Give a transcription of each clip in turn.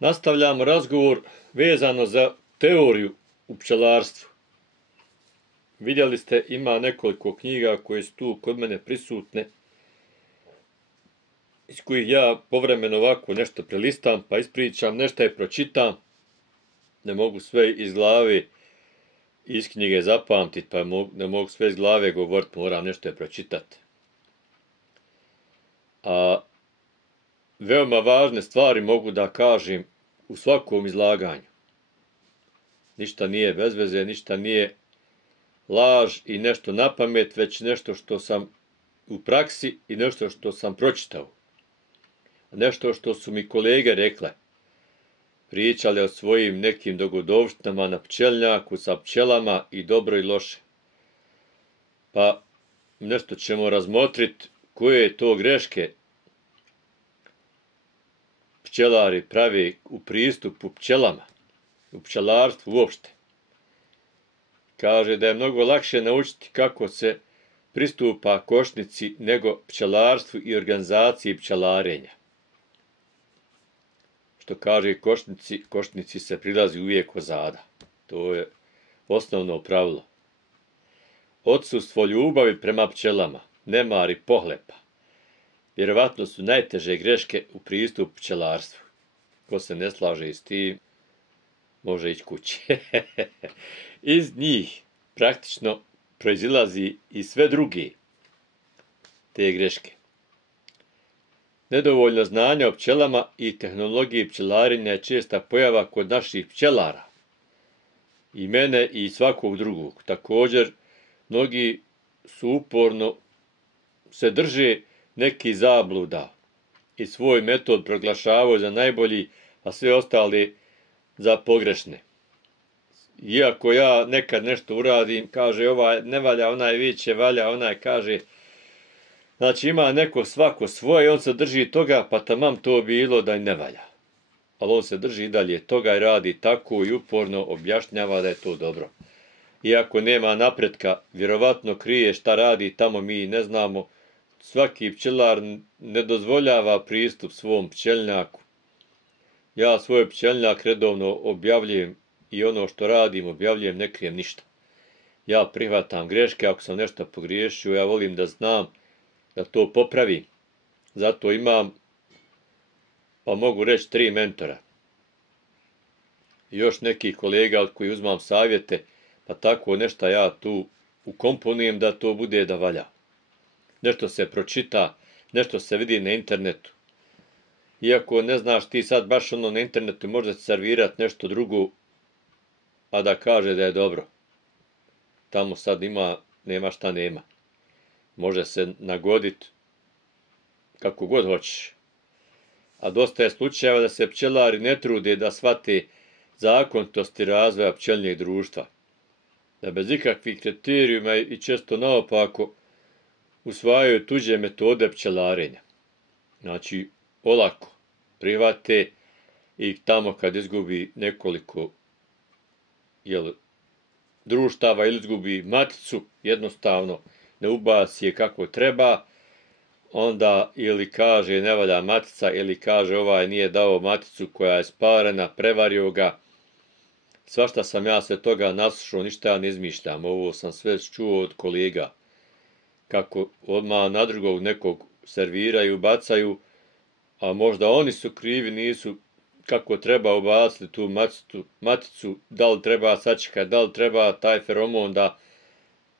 Nastavljamo razgovor vezano za teoriju u pčelarstvu. Vidjeli ste, ima nekoliko knjiga koje su tu kod mene prisutne, iz kojih ja povremeno ovako nešto prelistam, pa ispričam, nešto je pročitam. Ne mogu sve iz glave iz knjige zapamtiti, pa ne mogu sve iz glave govoriti, moram nešto je pročitati. A veoma važne stvari mogu da kažem u svakom izlaganju. Ništa nije bez veze, ništa nije laž i nešto na pamet, već nešto što sam u praksi i nešto što sam pročitao. Nešto što su mi kolege rekle. Pričali o svojim nekim dogodovštinama na pčelnjaku, sa pčelama i dobro i loše. Pa nešto ćemo razmotriti koje to greške pčelari pravi u pristupu pčelama, u pčelarstvu uopšte. Kaže da je mnogo lakše naučiti kako se pristupa košnici nego pčelarstvu i organizaciji pčelarenja. Što kaže košnici se prilazi uvijek ozada. To je osnovno pravilo. Odsustvo ljubavi prema pčelama, nemar i pohlepa, vjerovatno su najteže greške u pristupu pčelarstvu. Ko se ne slaže s tim, može ići kući. Iz njih praktično proizilazi i sve druge te greške. Nedovoljno znanja o pčelama i tehnologiji pčelarenja je česta pojava kod naših pčelara. I mene i svakog drugog. Također, mnogi su uporno se drže neki zabluda i svoj metod proglašavaju za najbolji, a sve ostale za pogrešne. Iako ja nekad nešto uradim, kaže ovaj ne valja, onaj viče valja, onaj kaže. Znači ima neko svako svoje i on se drži toga, pa tamam to bilo da i ne valja. Ali on se drži i dalje toga i radi tako i uporno objašnjava da je to dobro. Iako nema napretka, vjerovatno krije šta radi, tamo mi ne znamo. Svaki pčelar ne dozvoljava pristup svom pčelnjaku. Ja svoj pčelnjak redovno objavljujem i ono što radim objavljujem, ne krijem ništa. Ja prihvatam greške, ako sam nešto pogriješio, ja volim da znam da to popravim. Zato imam, pa mogu reći, 3 mentora. I još nekih kolega od kojih uzmam savjete, pa tako nešto ja tu ukomponujem da to bude da valja. Nešto se pročita, nešto se vidi na internetu. Iako ne znaš ti sad baš ono na internetu, može se servirati nešto drugo, a da kaže da je dobro. Tamo sad nema šta nema. Može se nagoditi kako god hoćeš. A dosta je slučajeva da se pčelari ne trude da shvate zakonitosti razvoja pčeljnih društva. Da bez ikakvih kriterijuma i često naopako usvajaju tuđe metode pčelarenja. Znači, olako prihvate i tamo kad izgubi nekoliko društava ili izgubi maticu, jednostavno ne ubaci je kako treba, onda ili kaže ne valja matica, ili kaže ovaj nije dao maticu koja je sparena, prevario ga. Svašta sam ja sve toga naslušao, ništa ja ne izmišljam, ovo sam sve čuo od kolega. Kako odmah na drugog nekog serviraju, bacaju, a možda oni su krivi, nisu kako treba ubaciti tu maticu, da li treba sačekati, da li treba taj feromon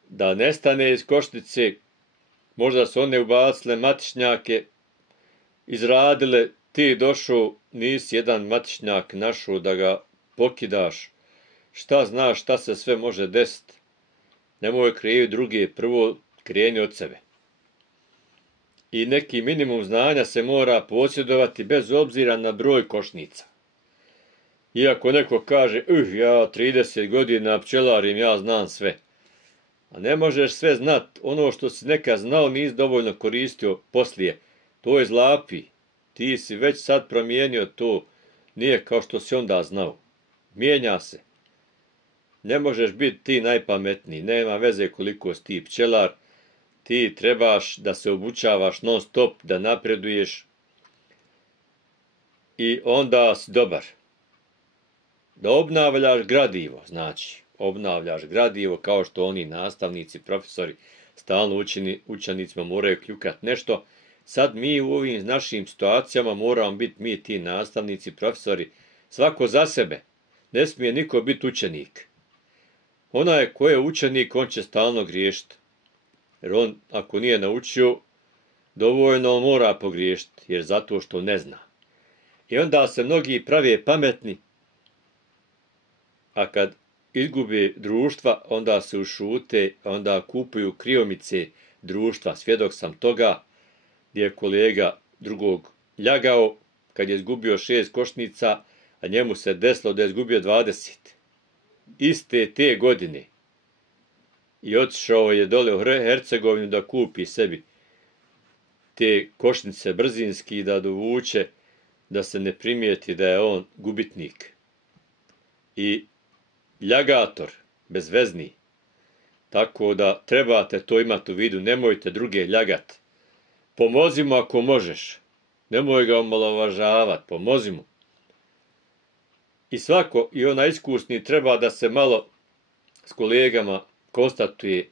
da nestane iz košnice, možda su one ubacile matičnjake, izradile, ti došao, nisi jedan matičnjak našao da ga pokidaš, šta znaš, šta se sve može desiti. Nemoj krivi druge, prvo kreni od sebe. I neki minimum znanja se mora posjedovati bez obzira na broj košnica. Iako neko kaže, ja 30 godina pčelarim, ja znam sve. A ne možeš sve znat, ono što si nekad znao nisi dovoljno koristio poslije. To je zlapi. Ti si već sad promijenio to, nije kao što si onda znao. Mijenja se. Ne možeš biti ti najpametniji, nema veze koliko si ti pčelar. Ti trebaš da se obučavaš non stop, da napreduješ. i onda si dobar. Da obnavljaš gradivo, znači, obnavljaš gradivo kao što oni nastavnici, profesori, stalno učenicima moraju kljukat nešto. Sad mi u ovim našim situacijama moramo biti mi ti nastavnici, profesori, svako za sebe. Ne smije niko biti učenik. Onaj ko je učenik, on će stalno griješiti. Jer on, ako nije naučio, dovoljno mora pogriješiti, jer zato što ne zna. I onda se mnogi prave pametni, a kad izgube društva, onda se ušute, onda kupuju kriomice društva. Svjedok sam toga, gdje je kolega drugog ljagao, kad je izgubio 6 košnica, a njemu se desilo da je izgubio 20. Iste te godine. I otišao je dole u Hercegovinu da kupi sebi te košnice brzinski, da dovuče, da se ne primijeti da je on gubitnik. I ljagator, bezvezni. Tako da trebate to imati u vidu, nemojte druge ljagati. Pomozi mu ako možeš. Nemoj ga omalovažavati, pomozi mu. I svako, i onaj iskusni, treba da se malo s kolegama konstatuje,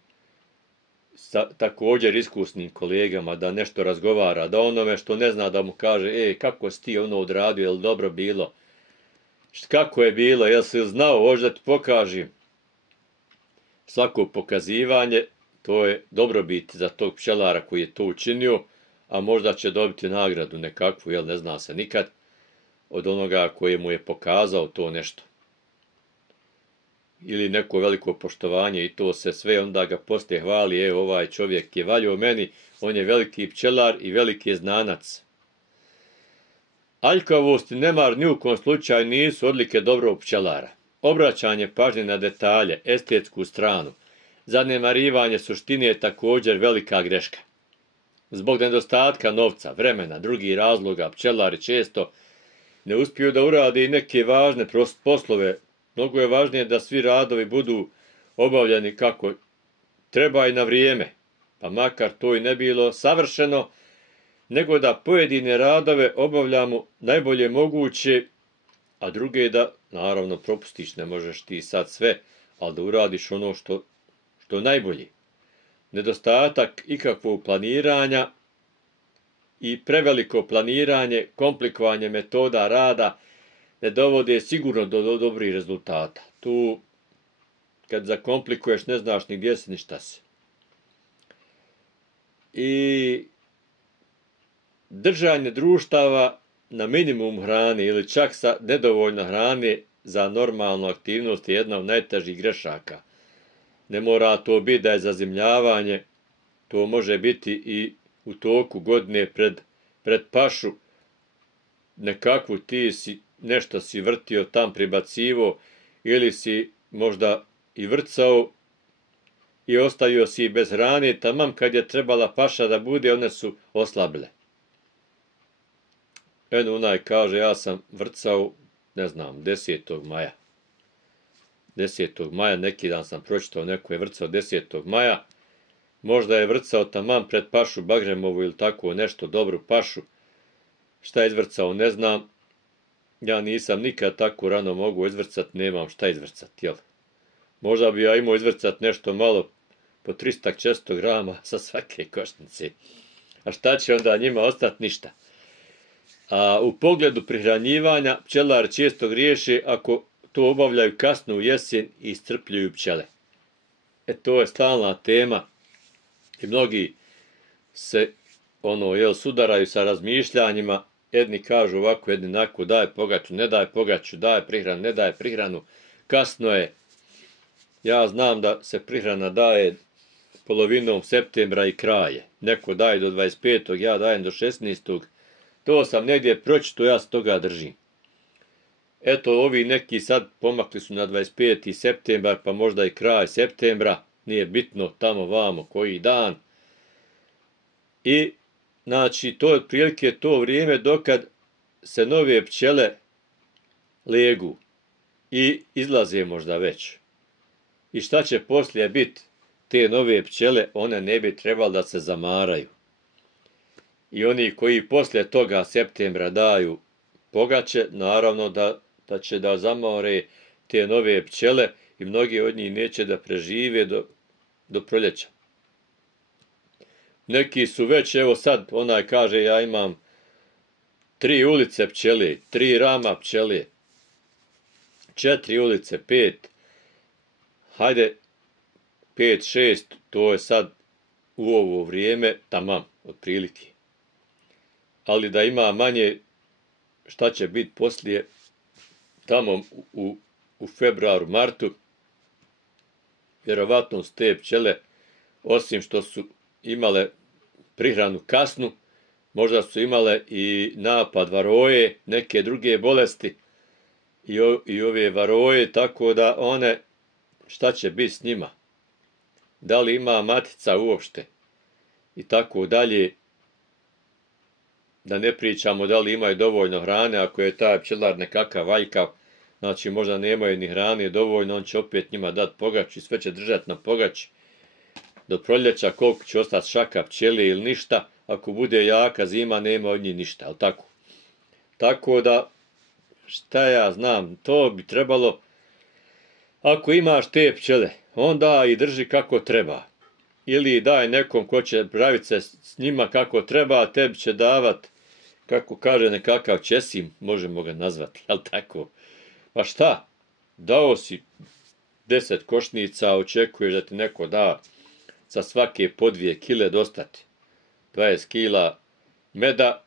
sa također iskusnim kolegama, da nešto razgovara, da onome što ne zna da mu kaže, kako si ti ono odradio, je li dobro bilo? Kako je bilo, jel si znao, hoćeš da ti pokažem? Svako pokazivanje, to je dobrobit za tog pčelara koji je to učinio, a možda će dobiti nagradu nekakvu, jel ne zna se nikad, od onoga koji mu je pokazao to nešto. Ili neko veliko poštovanje i to se sve, onda ga poslije hvali, ovaj čovjek je valjao meni, on je veliki pčelar i veliki znanac. Aljkavost i nemar ni u kom slučaju nisu odlike dobrog pčelara. Obraćanje pažnje na detalje, estetsku stranu, zanemarivanje suštine je također velika greška. Zbog nedostatka novca, vremena, drugih razloga, pčelari često ne uspiju da urade i neke važne poslove. Mnogo je važnije da svi radovi budu obavljeni kako treba i na vrijeme, pa makar to i ne bilo savršeno, nego da pojedine radove obavljamo najbolje moguće, a druge da, naravno, propustiš, ne možeš ti sad sve, ali da uradiš ono što najbolje. Nedostatak ikakvog planiranja i preveliko planiranje, komplikovanje metoda rada ne dovode sigurno do dobrih rezultata. Tu, kad zakomplikuješ, ne znaš ni gdje si, ni šta si. I držanje društava na minimum hrane ili čak sa nedovoljno hrane za normalnu aktivnost je jedna od najtežih grešaka. Ne mora to biti da je zazimljavanje, to može biti i u toku godine pred pašu, nekakvu ti si nešto si vrtio tam, pribacivo, ili si možda i vrcao i ostavio si bez hrane, taman kad je trebala paša da bude, one su oslabile. Onaj kaže, ja sam vrcao, ne znam, 10. maja. 10. maja, neki dan sam pročitao, neko je vrcao 10. maja, možda je vrcao taman pred pašu Bagremovu ili tako nešto, dobru pašu. Šta je izvrcao, ne znam. Ja nisam nikad tako rano mogu izvrcat, nemam šta izvrcat, jel? Možda bi ja imao izvrcat nešto malo po 300-400 grama sa svake košnice. A šta će onda njima ostati? Ništa. A u pogledu prihranjivanja pčelari često griješe ako to obavljaju kasno u jesen i iscrpljuju pčele. To je stalna tema i mnogi se sudaraju sa razmišljanjima. Jedni kažu ovako, jedni onako, daj pogaču, ne daj pogaču, daj prihranu, ne daj prihranu, kasno je. Ja znam da se prihrana daje polovinom septembra i kraje. Neko daje do 25. ja dajem do 16. To sam negdje pročitao, ja se toga držim. Eto, ovi neki sad pomakli su na 25. septembar, pa možda i kraj septembra, nije bitno tamo vamo koji dan. I znači, to je otprilike to vrijeme dokad se nove pčele legu i izlaze možda već. I šta će poslije biti? Te nove pčele, one ne bi trebali da se zamaraju. I oni koji poslije toga septembra daju pogače, naravno da će da zamore te nove pčele i mnogi od njih neće da prežive do proljeća. Neki su već, evo sad, onaj kaže ja imam 3 ulice pčele, 3 rama pčele, 4 ulice, 5, hajde 5, 6, to je sad u ovo vrijeme tamam, otprilike. Ali da ima manje, šta će biti poslije, tamo u februaru, martu, vjerovatno s te pčele, osim što su imale prihranu kasnu, možda su imale i napad varoje, neke druge bolesti i ove varoje, tako da one, šta će biti s njima? Da li ima matica uopšte? I tako dalje. Da ne pričamo da li imaju dovoljno hrane, ako je taj pčelar nekakav valjkav, znači možda nemaju ni hrane dovoljno, on će opet njima dati pogač i sve će držati na pogači. Do proljeća koliko će ostati šaka pčeli ili ništa, ako bude jaka zima nema od njih ništa, ali tako. Tako da, šta ja znam, to bi trebalo, ako imaš te pčele, onda i drži kako treba. Ili daj nekom ko će praviti se s njima kako treba, a tebi će davat, kako kaže nekakav česim, možemo ga nazvati, jel tako? Pa šta? Dao si 10 košnica, očekuješ da ti neko da sa svake po 2 kile dostati. 20 kila meda,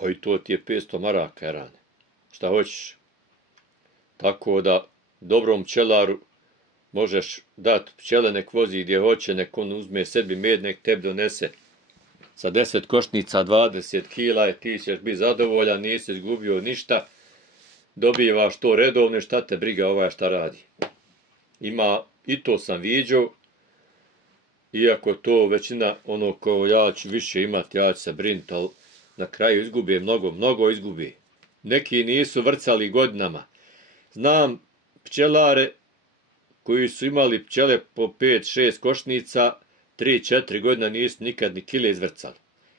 pa i to ti je 500 maraka rane. Šta hoćeš? Tako da dobrom pčelaru možeš dati pčele, nek vozi gdje hoće, nek on uzme sebi med, nek tebi donese sa 10 košnica 20 kila i ti ćeš biti zadovoljan, nisi izgubio ništa, dobivaš to redovno, šta te briga ovaj šta radi. Ima, i to sam viđao, iako to većina ono ko ja ću više imati, ja ću se brinuti, ali na kraju izgubi mnogo izgubi. Neki nisu vrcali godinama. Znam pčelare koji su imali pčele po 5-6 košnica, 3-4 godina nisu nikad ni kile izvrcali.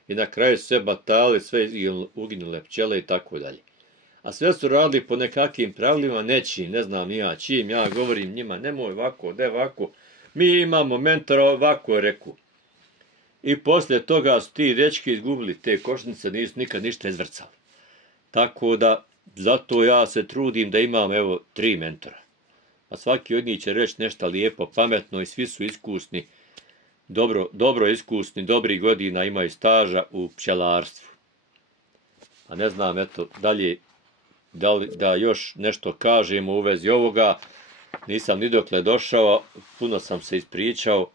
I na kraju sve batali, sve uginule pčele i tako dalje. A sve su radili po nekakvim pravilima, nečim, ne znam ni ja čim, ja govorim njima, nemoj ovako, de ovako. Mi imamo mentora, ovako je rekao. I poslije toga su ti dečki izgubili te košnice, nisu nikad ništa izvrcali. Tako da, zato ja se trudim da imam, evo, 3 mentora. A svaki od njih će reći nešto lijepo, pametno i svi su iskusni, dobro iskusni, dobrih godina imaju staža u pčelarstvu. A ne znam, eto, dalje, da još nešto kažemo u vezi ovoga, nisam ni dokle došao, puno sam se ispričao.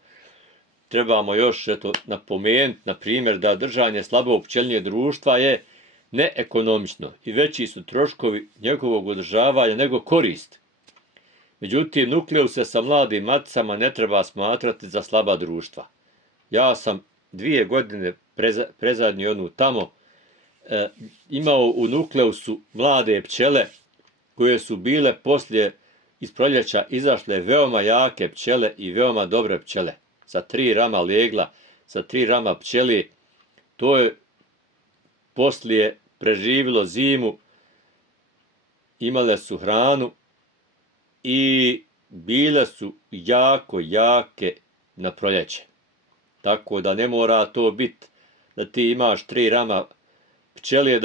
Trebamo još napomenuti, na primjer, da držanje slabog pčelinjeg društva je neekonomično i veći su troškovi njegovog održavanja nego korist. Međutim, nukleuse sa mladim maticama ne treba smatrati za slaba društva. Ja sam 2 godine prezadnji onu tamo imao u nukleusu mlade pčele koje su bile poslije iz proljeća izašle veoma jake pčele i veoma dobre pčele. Sa 3 rama legla, sa 3 rama pčeli. To je poslije preživilo zimu, imale su hranu i bile su jako jake na proljeće. Tako da ne mora to biti da ti imaš 3 rama pčelije,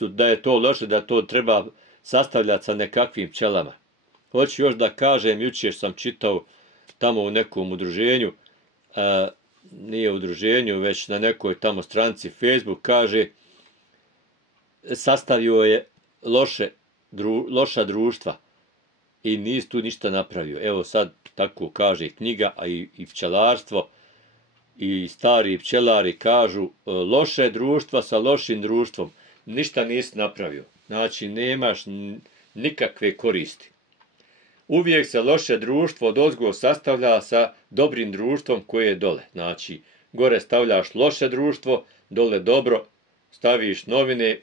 da je to loše, da to treba sastavljati sa nekakvim pčelama. Hoću još da kažem, jučer sam čitao tamo u nekom udruženju, nije udruženju, već na nekoj tamo stranici Facebook, kaže, sastavio je loša društva i nisi tu ništa napravio. Evo sad tako kaže knjiga, a i pčelarstvo i stari pčelari kažu loše društva sa lošim društvom. Ništa nisi napravio. Znači nemaš nikakve koristi. Uvijek se loše društvo odozgo sastavlja sa dobrim društvom koje je dole. Znači, gore stavljaš loše društvo, dole dobro, staviš novine,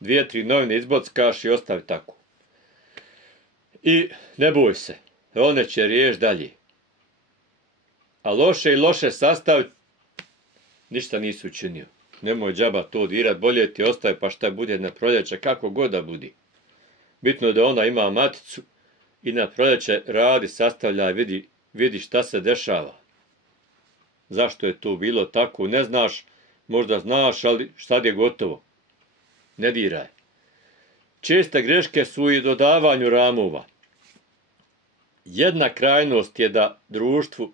2-3 novine izbockaš i ostavi tako. I ne boj se, one će riješiti dalje. A loše i loše sastaviti, ništa nisi učinio. nemoj džaba to dirat, bolje ti ostaje pa šta bude na proljeće, kako god da budi. Bitno je da ona ima maticu i na proljeće radi, sastavlja i vidi šta se dešava. Zašto je to bilo tako, ne znaš, možda znaš, ali sad je gotovo. Ne diraj. Česte greške su i dodavanju ramova. Jedna krajnost je da društvu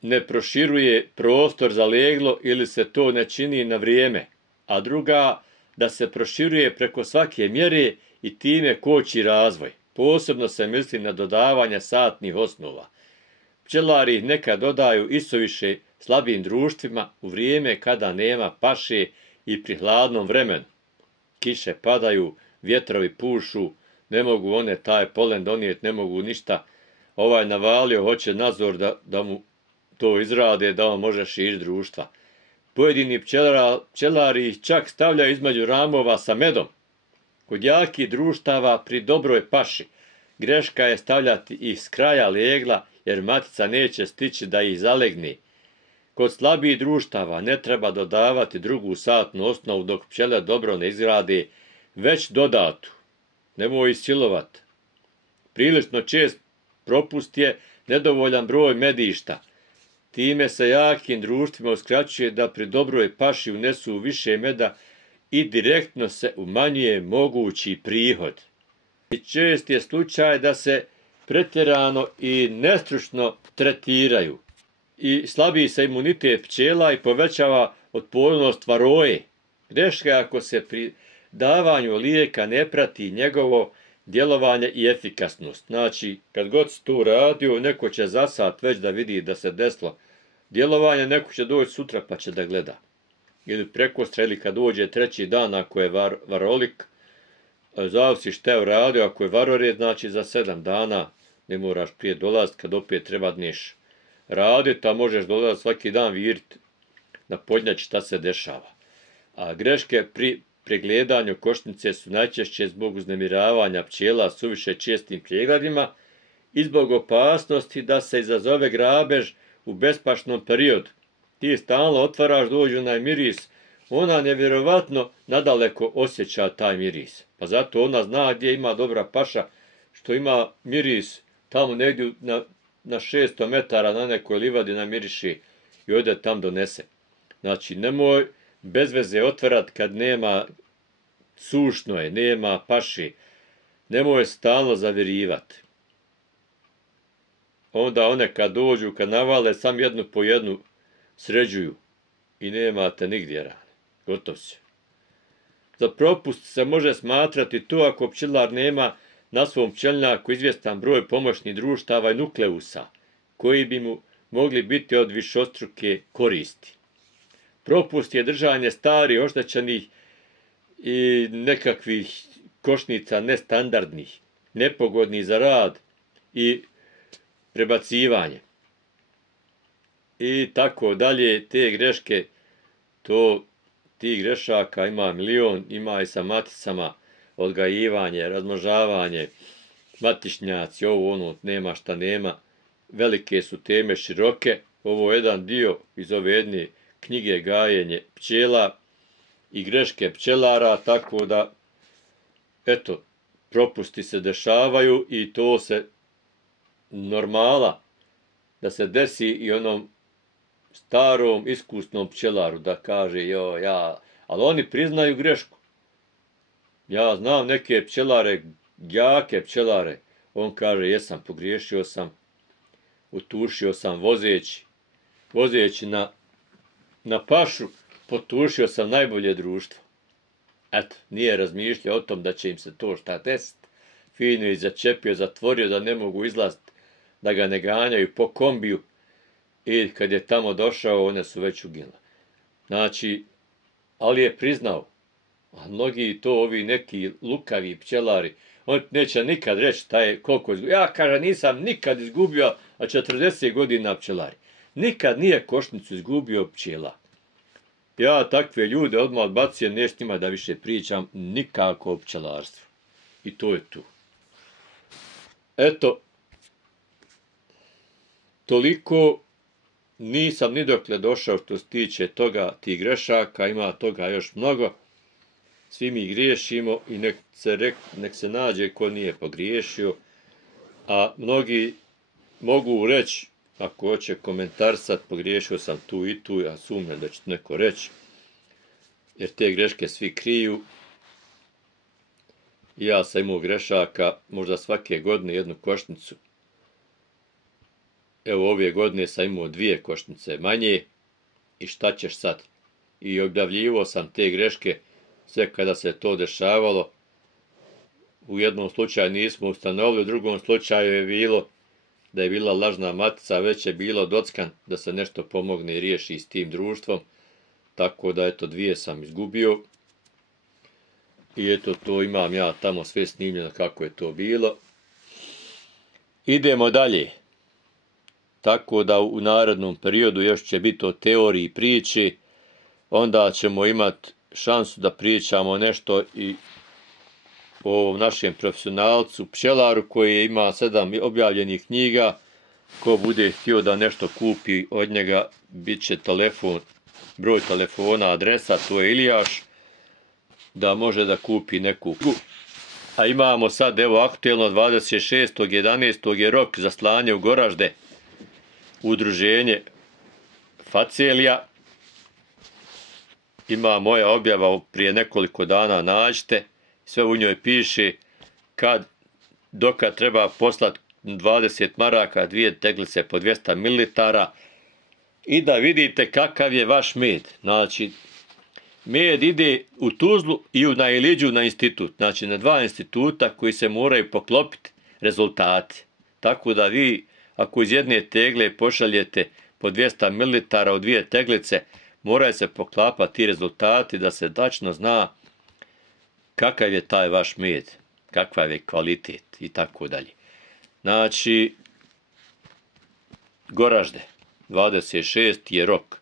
ne proširuje prostor za leglo ili se to ne čini na vrijeme, a druga da se proširuje preko svake mjere i time koči razvoj. Posebno se misli na dodavanje satnih osnova. Pčelari ih nekad dodaju istoviše slabijim društvima u vrijeme kada nema paše i pri hladnom vremenu. Kiše padaju, vjetrovi pušu, ne mogu one taj polen donijeti, ne mogu ništa. Ovaj navalio, hoće nadzor da mu to izrade, da on može širiti društva. Pojedini pčelari ih čak stavljaju između ramova sa medom. Kod jakih društava pri dobroj paši greška je stavljati ih s kraja legla, jer matica neće stići da ih zalegne. Kod slabijih društava ne treba dodavati drugu satnu osnovu dok pčele dobro ne izrade, već dodatu. Nemoj ih silovat. Prilično čest propust je nedovoljan broj medišta. Time se jakim društvima uskraćuje da pri dobroj paši unesu više meda i direktno se umanjuje mogući prihod. I čest je slučaj da se pretjerano i nestručno tretiraju i slabi se imunitet pčela i povećava otpornost varoje. Greška je ako se pri davanju lijeka ne prati njegovo djelovanje i efikasnost. Znači, kad god si to radio, neko će za sat već da vidi da se desilo djelovanje, neko će doći sutra pa će da gleda. Ili prekostra, ili kad dođe treći dan ako je varolik, zavisi šta je uradio, ako je varored, znači za 7 dana ne moraš prije dolaziti, kad opet treba dneš raditi, a možeš dolaziti svaki dan viriti na podnjači šta se dešava. A greške pri pregledanju košnice su najčešće zbog uznemiravanja pčela suviše čestim pregledima i zbog opasnosti da se izazove grabež u bespašnom periodu. Ti stalno otvaraš, dođu onaj miris, ona nevjerovatno nadaleko osjeća taj miris. Pa zato ona zna gdje ima dobra paša, što ima miris tamo negdje na 600 metara na nekoj livadi namiriši i ode tam donese. Znači, nemoj bez veze otvarat kad nema, sušno je, nema paši. Nemoj stalno zavirivati. Onda one kad dođu, kad navale, sam jednu po jednu sređuju i nemate nigdje rane. Gotov se. Za propust se može smatrati to ako pčelar nema na svom pčelnjaku izvjestan broj pomoćnih društava i nukleusa, koji bi mu mogli biti od višostruke koristi. Propust je držanje starih, oštećenih i nekakvih košnica nestandardnih, nepogodnih za rad i prebacivanje. I tako dalje, te greške, tih grešaka ima milion, ima i sa maticama, odgajivanje, razmnožavanje, matišnjaci, ovo ono, nema šta nema. Velike su teme, široke. Ovo je jedan dio iz ove jedne knjige Gajenje pčela i greške pčelara, tako da, eto, propusti se dešavaju i to se normala da se desi i onom starom iskusnom pčelaru da kaže ali oni priznaju grešku. Ja znam neke pčelare, jake pčelare, on kaže jesam, pogriješio sam, utušio sam vozeći na pašu, potušio sam najbolje društvo. Eto, nije razmišljao o tom da će im se to šta desiti. Fino je začepio, zatvorio da ne mogu izlaziti, da ga ne ganjaju po kombiju. I kad je tamo došao, one su već uginule. Znači, ali je priznao. A mnogi to, ovi neki lukavi pčelari, on neće nikad reći koliko izgubio. Ja, kaže, nisam nikad izgubio, a 40 godina pčelari. Nikad nije košnicu izgubio pčela. Ja takve ljude odmah odbacujem, neću njima da više pričam nikako o pčelarstvu. I to je tu. Eto, toliko nisam ni dokle došao što se tiče toga, tih grešaka, ima toga još mnogo. Svi mi griješimo i nek se nađe ko nije pogriješio, a mnogi mogu reći, ako hoće komentarsat, pogriješio sam tu i tu, a sumnjam da će neko reći, jer te greške svi kriju. Ja sam imao grešaka, možda svake godine jednu košnicu. Evo ove godine sam imao 2 košnice manje i šta ćeš sad? I objavljivo sam te greške sve kada se to dešavalo. U jednom slučaju nismo ustanovili, u drugom slučaju je bilo da je bila lažna matica, već je bilo dockan da se nešto pomogne i riješi s tim društvom. Tako da eto 2 sam izgubio. I eto to imam ja tamo sve snimljeno kako je to bilo. Idemo dalje. Tako da u narednom periodu još će biti o teoriji priče. Onda ćemo imati šansu da pričamo nešto i o našem profesionalcu, pčelaru koji ima 7 objavljenih knjiga. Ko bude htio da nešto kupi od njega, bit će telefon, broj telefona, adresa, to je Ilijaš, da može da kupi neku. A imamo sad, evo, aktuelno 26.11. je rok za slanje u Goražde, udruženje Facelija. Ima moja objava prije nekoliko dana, nađite. Sve u njoj piše dokad treba poslati 20 maraka, 2 teglice po 200 ml. I da vidite kakav je vaš med. Znači, med ide u Tuzlu i na Iliđu na institut. Znači, na 2 instituta koji se moraju poklopiti rezultati. Tako da vi, ako iz jedne tegle pošaljete po 200 ml u 2 teglice, moraju se poklapati ti rezultati da se tačno zna kakav je taj vaš med, kakav je kvalitet i tako dalje. Znači, Goražde, 26 je rok.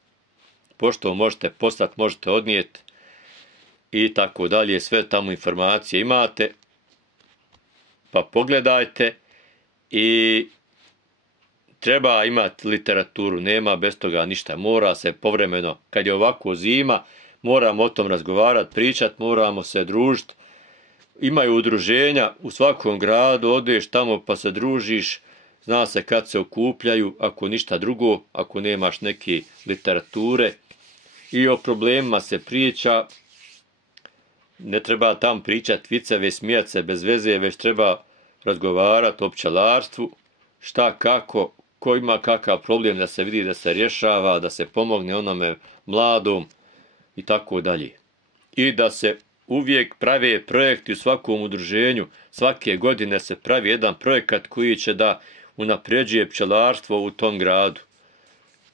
Pošto možete poslati, možete odnijeti i tako dalje. Sve tamo informacije imate, pa pogledajte. I treba imati literaturu, nema bez toga ništa. Mora se povremeno, kad je ovako zima, moramo o tom razgovarati, pričati, moramo se družiti. Imaju udruženja u svakom gradu, odeš tamo pa se družiš, zna se kad se okupljaju, ako ništa drugo, ako nemaš neke literature. I o problemima se priča, ne treba tam pričati viceve, smijati se bez veze, već treba razgovarati o pčelarstvu, šta, kako, ko ima kakav problem da se vidi, da se rješava, da se pomogne onome mladom i tako dalje. I da se uvijek prave projekti u svakom udruženju, svake godine se pravi jedan projekat koji će da unapređuje pčelarstvo u tom gradu,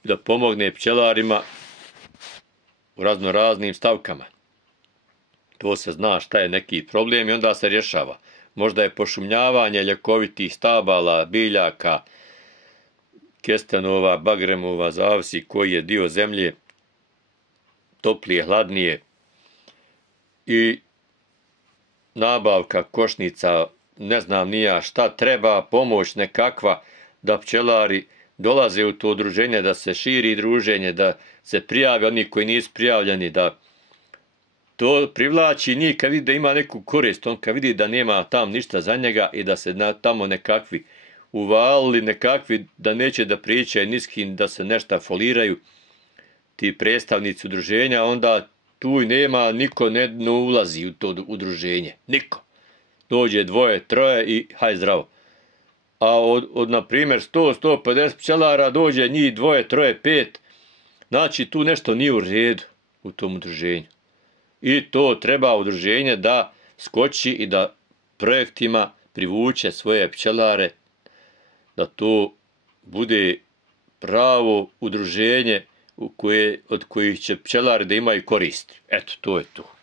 da pomogne pčelarima u raznoraznim stavkama. To se zna šta je neki problem i onda se rješava. Možda je pošumljavanje ljekovitih stabala, biljaka, kestenova, bagremova, zavisi koji je dio zemlje, toplije, hladnije. I nabavka košnica, ne znam ni ja šta, treba pomoć nekakva da pčelari dolaze u to udruženje, da se širi druženje, da se prijave oni koji nisu prijavljeni, da to privlači njih kad vidi da ima neku korist, on kad vidi da nema tam ništa za njega i da se tamo nekakvi uvalili, nekakvi da neće da pričaju ni s kim, da se nešto foliraju, ti predstavnici udruženja, onda tu nema, niko ne ulazi u to udruženje. Niko. Dođe 2, 3 i haj zdravo. A od na primjer 100-150 pčelara dođe njih 2, 3, 5. Znači tu nešto nije u redu u tom udruženju. I to treba udruženje da skoči i da projektima privuče svoje pčelare, da to bude pravo udruženje od kojih će pčelari da imaju koristi. Eto, to je to.